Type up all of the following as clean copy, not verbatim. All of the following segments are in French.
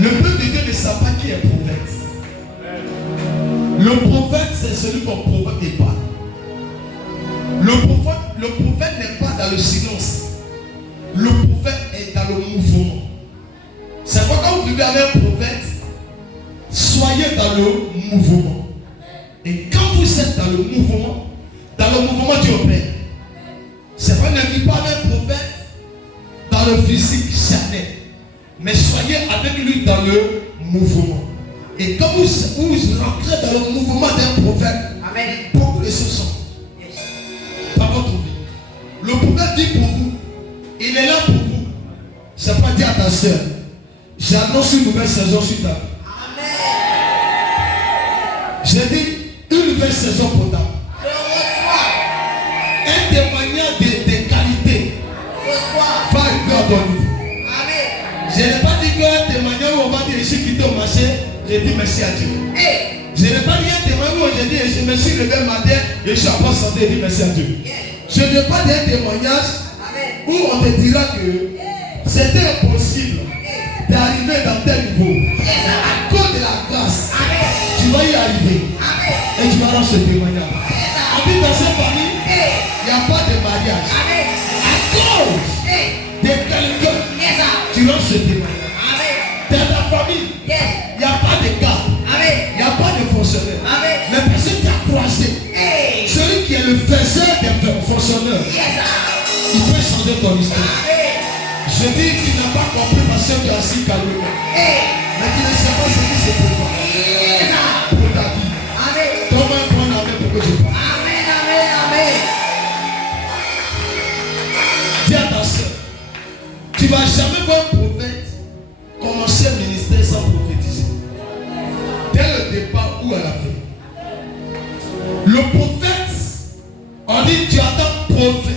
Le peuple de Dieu ne sait pas qui est prophète. Le prophète, c'est celui qu'on prophète et pas. Le prophète n'est pas dans le silence. Le prophète est dans le mouvement. C'est pourquoi quand vous vivez avec un prophète, soyez dans le mouvement. Et quand vous êtes dans le mouvement Dieu opère. C'est vrai, ne vivez pas avec un prophète dans le physique, jamais. Mais soyez avec lui dans le mouvement. Et quand vous rentrez dans le mouvement d'un prophète, amen, beaucoup de choses sont dans votre vie. Le prophète dit pour vous, il est là pour vous. C'est pas dire à ta soeur, j'annonce une nouvelle saison sur ta vie. J'ai dit une nouvelle saison pour ta vie. Un témoignage de qualité va arriver à ton niveau. Je n'ai pas dit qu'un témoignage où on va dire je suis quitté au marché, j'ai dit merci à Dieu. Je n'ai pas dit un témoignage où j'ai dit je me suis levé le matin, je suis en bonne santé, j'ai dit merci à Dieu. Je n'ai pas dit un témoignage où on te dira que c'était impossible d'arriver dans tel niveau. À cause de la grâce, tu vas y arriver. Et tu vas rendre ce témoignage. On dit dans cette famille, il n'y a pas de mariage. À cause de quelqu'un, tu rends ce témoignage. Dans ta famille, il n'y a pas de gars. Il n'y a pas de fonctionnaire. Mais parce que tu as croisé celui qui est le faiseur des fonctionnaires, il peut changer ton histoire. Je dis que tu n'as pas compris parce que tu as assis calmement. Mais tu ne sais pas ce qui se prépare pour ta vie. Comment prendre avec pour que je parle. Dis à ta soeur, tu ne vas jamais voir un prophète commencer un ministère sans prophétiser. Dès le départ ou à la fin. Le prophète, on dit tu attends prophète.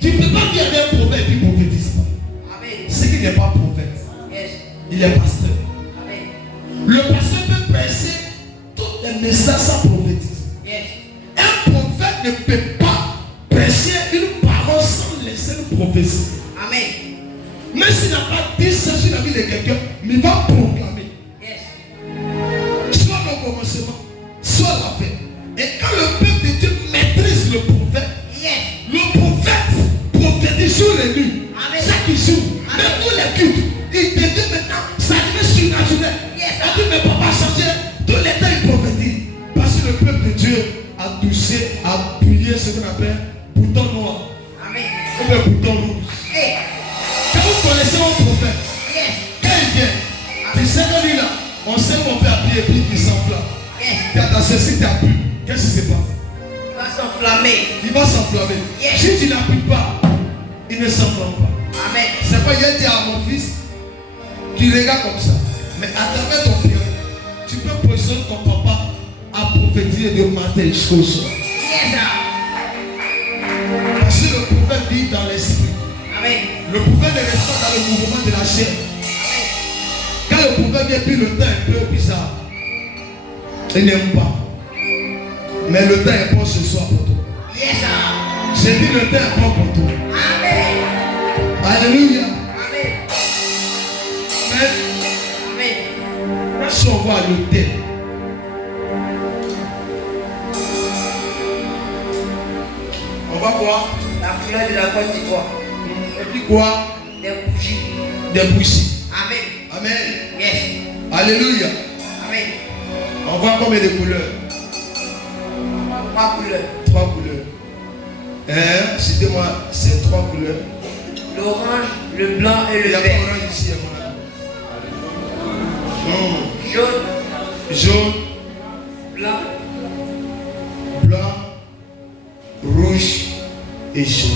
Tu ne peux pas dire un prophète qui ne prophétise pas. C'est qu'il n'est pas prophète. Il est pasteur. Le pasteur peut prêcher tous les messages sans prophétiser. Un prophète ne peut pas prêcher une parole sans laisser une prophétie. Même s'il n'a pas dit ça sur la vie de quelqu'un, mais il va proclamer. Soit le commencement, soit la fin. Et quand le peuple de Dieu maîtrise le prophète, prophétise sur les nuits, chaque jour, même pour les cultes, il te dit maintenant, ça devient surnaturel. On dit, mais papa changer, tous les temps il prophétise. Parce que le peuple de Dieu a touché, a appuyé ce qu'on appelle bouton noir. Ou le bouton rouge. Quand vous connaissez un prophète, quand il vient, il sait que lui là, on sait qu'on peut appuyer et puis il s'enflamme. Tu as ta ceci, tu as pu. Qu'est-ce qui se passe? Il va s'enflammer. Il va s'enflammer. Si tu n'appuies pas, il ne s'enflamme pas. Amen. C'est pas hier dit à mon fils, tu regardes comme ça. Mais à travers ton pied, tu peux positionner ton papa à prophétiser de matin jusqu'au soir. Parce que le prophète vit dans l'esprit. Amen. Le prophète ne reste pas dans le mouvement de la chair. Quand le prophète vient, puis le temps est un peu bizarre. Il n'aime pas. Mais le temps est bon ce soir pour toi. J'ai dit le temps est bon pour toi. Amen. Alléluia. Amen. Amen. Si on voit l'autel, on va voir la fleur de la Côte d'Ivoire. Et puis quoi? Des bougies. Des bougies. Amen. Amen. Yes. Alléluia. Amen. On voit combien de couleurs? 3 couleurs. 3 couleurs. Citez-moi ces 3 couleurs. L'orange, le blanc et le vert. Il y a l'orange ici, Jaune. Jaune. Blanc. Blanc. Rouge et jaune.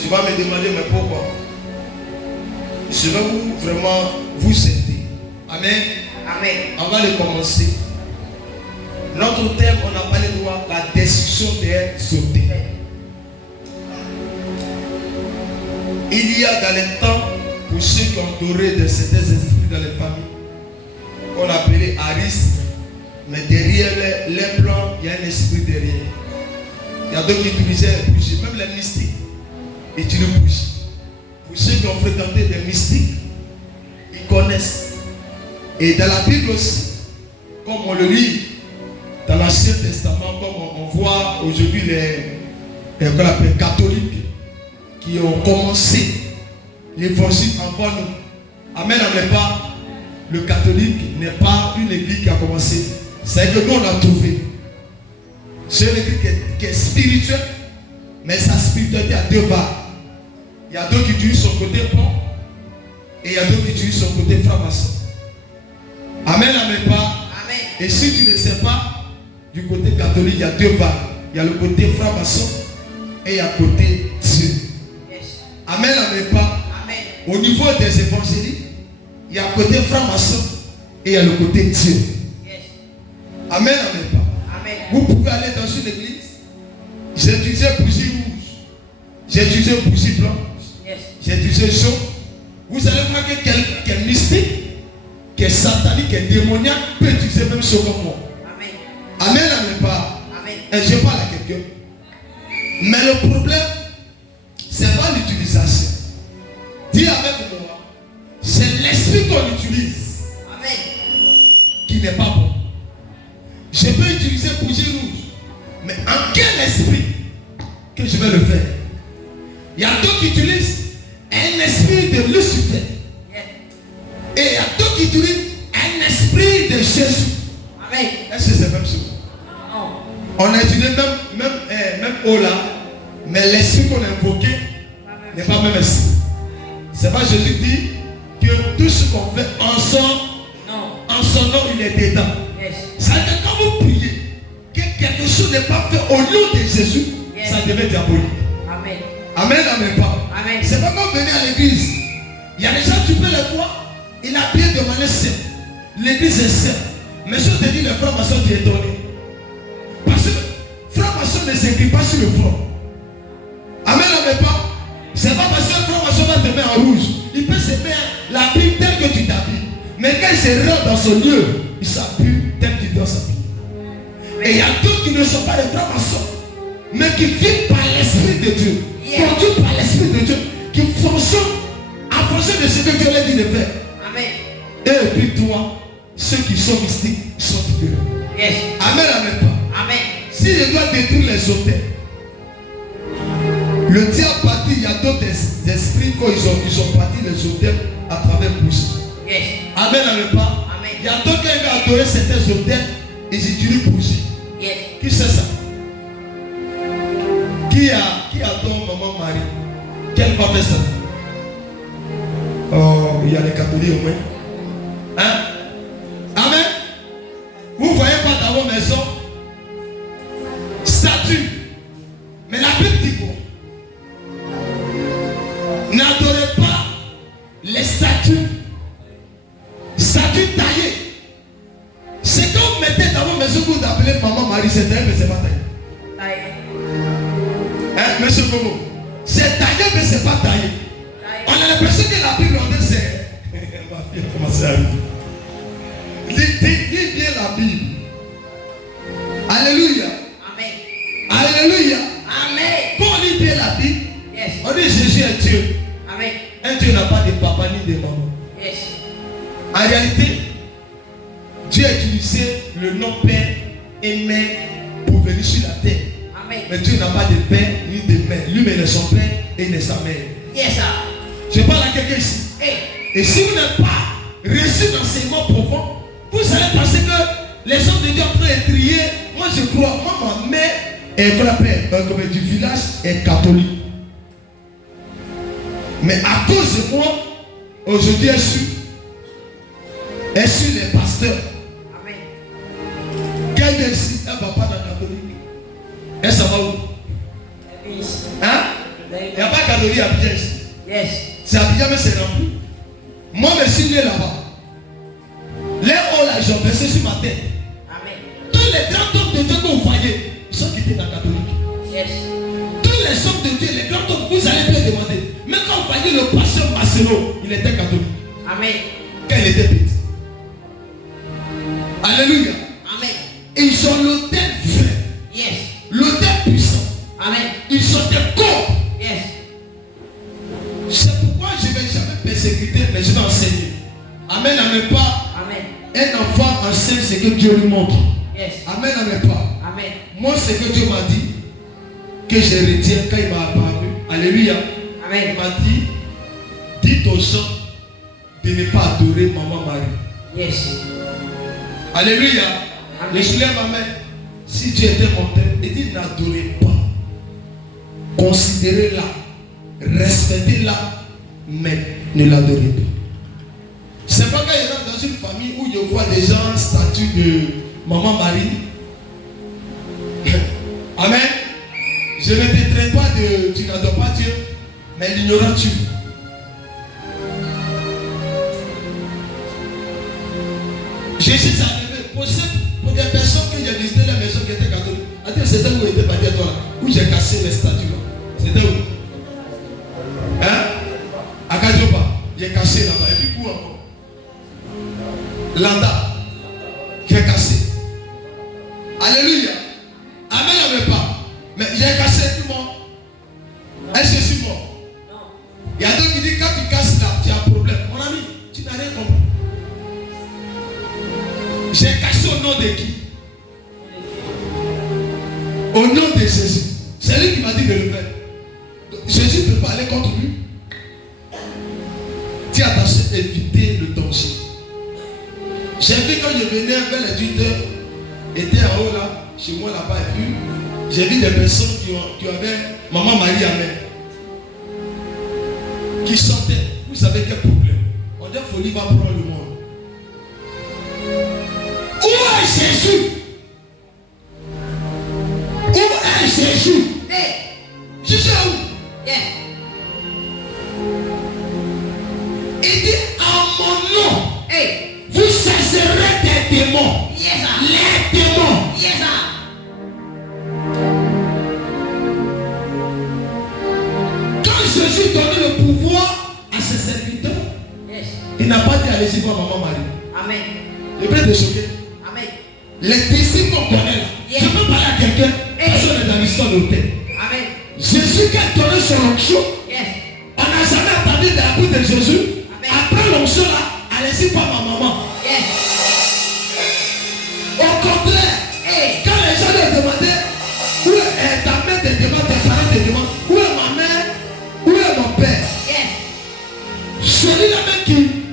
Tu vas me demander mais pourquoi? Je vais vraiment vous aider. Amen. Amen. On va le commencer. Notre thème, on a parlé de la destruction des sautés. Il y a dans les temps, pour ceux qui ont adoré de certains esprits dans les familles, qu'on appelait Aris, mais derrière les plans, il y a un esprit derrière. Il y a d'autres qui utilisaient même les mystiques. utilisent bougie. Pour ceux qui ont fréquenté des mystiques, ils connaissent. Et dans la Bible aussi, comme on le lit dans l'Ancien Testament, comme on voit aujourd'hui les catholiques qui ont commencé l'évangile encore nous. Amen, n'aimez pas. Le catholique n'est pas une église qui a commencé. C'est que nous on a trouvé. C'est une église qui est spirituelle, mais sa spiritualité a deux barres. Il y a d'autres qui utilisent son côté pont et il y a d'autres qui utilisent son côté franc-maçon. Amen, n'aimez pas. Amen. Et si tu ne sais pas, du côté catholique, il y a deux barres. Il y a le côté franc-maçon et il y a le côté Dieu. Yes. Amen, n'aimez pas. Amen. Au niveau des évangéliques, il y a le côté franc-maçon et il y a le côté Dieu. Yes. Amen, n'aimez pas. Amen. Vous pouvez aller dans une église. J'ai utilisé bougie rouge. J'ai utilisé bougie blanche. Yes. J'ai utilisé jaune. Vous allez voir que quelqu'un qui est mystique, qui est satanique, qui est démoniaque, peut utiliser même ce comme moi. Amen. Amen, n'aimez pas. Amen. Et je parle à quelqu'un. Mais le problème, ce n'est pas l'utilisation. Dis avec moi, c'est l'esprit qu'on utilise. Amen. Qui n'est pas bon. Je peux utiliser bougie rouge, mais en quel esprit que je vais le faire? Il y a d'autres qui utilisent un esprit de Lucifer. Yes. Et il y a d'autres qui utilisent un esprit de Jésus. Amen. Est-ce que c'est la même chose? Non. On a utilisé même Ola, mais l'esprit qu'on a invoqué n'est pas le même esprit. C'est pas Jésus qui dit que tout ce qu'on fait ensemble, en son nom, il est dedans. Yes. Ça veut dire que quand vous priez, que quelque chose n'est pas fait au nom de Jésus, Yes. ça devient diabolique. Amen. Amen, amen pas. Amen. C'est pas comme venir à l'église. Il y a des gens, tu peux les voir, il a bien de manière saine. L'église est saine. Mais si on te dit le franc-maçon, tu es étonné. Parce que franc-maçon ne s'écrit pas sur le front. Amen, amen pas. C'est pas parce que le franc-maçon va te mettre en rouge. Il peut se mettre la Bible telle que tu t'habilles. Mais quand il se rend dans son lieu, il s'appuie tel qu'il doit s'appuyer. Et il y a d'autres qui ne sont pas des francs-maçons, mais qui vivent par l'Esprit de Dieu. Yeah. Conduits par l'Esprit de Dieu. Qui fonctionnent en fonction de ce que Dieu leur dit de faire. Amen. Et puis toi, ceux qui sont mystiques sont différents. Yes. Amen, amen pas. Amen. Si je dois détruire les hôtels, le diable parti, il y a d'autres esprits quand ils ont parti les hôtels à travers bougie. Yes. Amen, amen pas. Amen. Il y a d'autres qui veulent adorer certains hôtels, ils utilisent bougie. Yes. Qui sait ça? Qui adore maman Marie? Quelle va faire ça? Oh, il y a les catholiques au moins. Hein? Amen. Vous ne voyez pas dans vos maisons statue. Mais la Bible dit quoi? N'adorez pas les statues. Statues taillées. C'est quand vous mettez dans vos maisons que vous appelez maman Marie, c'est taillé, mais c'est pas taillé. Taillé. Hein, monsieur Bobo? C'est taillé, mais c'est pas taillé. On a l'impression que la Bible, on dit c'est. Ma fille a commencé à lire. Lis bien la Bible. Alléluia. Amen. Alléluia. Amen. Quand on lit bien la Bible, Yes. on dit Jésus est Dieu. Amen. Un Dieu n'a pas de papa ni de maman. Yes. En réalité, Dieu a utilisé le nom Père et Mère pour venir sur la terre. Amen. Mais Dieu n'a pas de père ni de mère. Lui-même est son père et il est sa mère. Yes, sir. Je parle à quelqu'un ici. Hey. Et si vous n'avez pas reçu l'enseignement profond, vous allez penser que les hommes de Dieu ont train de trier. Moi je crois, moi ma mère est du village est catholique. Mais à cause de moi, aujourd'hui elle suit les pasteurs. Amen. Qu'elle vient ici, elle ne va pas dans la catholique. Elle s'en va où? Yes. Hein? Il n'y a pas de catholique à Abidjan ici. Yes. C'est Abidjan mais c'est rempli. Moi je suis né là-bas. Les hauts là, ils ont versé sur ma tête. Amen. Tous les grands hommes de Dieu que vous voyez, ils sont quittés dans la catholique. Yes. Tous les hommes de Dieu, les grands hommes, vous allez bien demander. Même quand vous voyez le pasteur Marcelo, il était catholique. Amen. Quand il était petit. Alléluia. Amen. Et ils ont l'autel vrai. Yes. L'autel puissant. Amen. Ils sont des corps. Yes. Amen, n'aime pas. Amen. Un enfant enseigne ce que Dieu lui montre. Yes. Amen, n'aime pas. Amen. Moi, ce que Dieu m'a dit, que je retiens quand il m'a apparu. Alléluia. Amen. Il m'a dit, dites aux gens de ne pas adorer Maman Marie. Yes. Alléluia. Amen. Je soulève ma main. Si Dieu était mon père, il dit n'adorez pas. Considérez-la. Respectez-la. Mais ne l'adorez pas. C'est pas quand il rentre dans une famille où je vois des gens statue de Maman Marie. Amen. Je ne te traite pas de tu n'adores pas Dieu, mais l'ignorant tu. Jésus s'est arrivé pour des personnes que j'ai visité la maison qui était catholique. Attends, c'était où était parti toi là? Où j'ai cassé les statues là? C'était où? Hein? À Kadioba. J'ai cassé là-bas. Et puis où encore? Landa. J'ai cassé. Alléluia. Amen, n'avait pas. Mais j'ai cassé tout le monde. Est-ce que je suis mort? Il y a d'autres qui disent quand tu casses là, tu as un problème. Mon ami, tu n'as rien compris. J'ai cassé au nom de qui? Au nom de Jésus. C'est lui qui m'a dit de le faire. Jésus peut parler contre lui. Tu as attention à éviter le danger. J'ai vu quand je venais vers les 8h, était en haut là, chez moi là-bas, et puis j'ai vu des personnes qui avaient Maman Marie Amen, qui chantaient. Vous savez quel problème? On dit folie va prendre le monde. Où est Jésus? Où est Jésus? Je sais où? Yeah. Il dit en mon nom, Hey. vous chasserez des démons. Yes, sir. Les démons. Yes, sir. Quand Jésus donnait le pouvoir à ses serviteurs, Yes. il n'a pas dit allez-y voir Maman Marie. Amen. Je peux te choquer. Amen. Les disciples qu'on connaît là. Yeah. Je peux parler à quelqu'un. Personne n'est dans l'histoire de l'hôtel. Amen. Jésus qui a donné son onction, Yes. on n'a jamais entendu de la bouche de Jésus. Amen. Après l'onction là, allez-y voir ma maman. Yes. Au contraire, Hey. quand les gens lui demandaient où est ta mère, te demande, tes parents te demandent où est ma mère, où est mon père. Yes. Celui-là même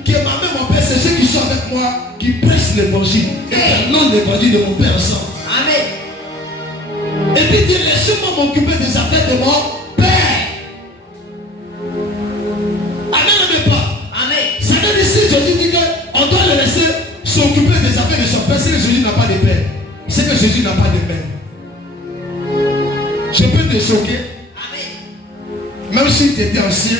qui est ma mère, mon père, c'est ceux qui sont avec moi, qui prêchent l'évangile et qui annoncent l'évangile de mon père ensemble. Amen. Et puis dit laissez-moi m'occuper des affaires de mon père. Amen, n'aimez pas. Amen. Ça veut dire si Jésus dit qu'on doit le laisser s'occuper des affaires de son père, c'est que Jésus n'a pas de père. C'est que Jésus n'a pas de père. Je peux te choquer. Amen. Même si tu étais ancien,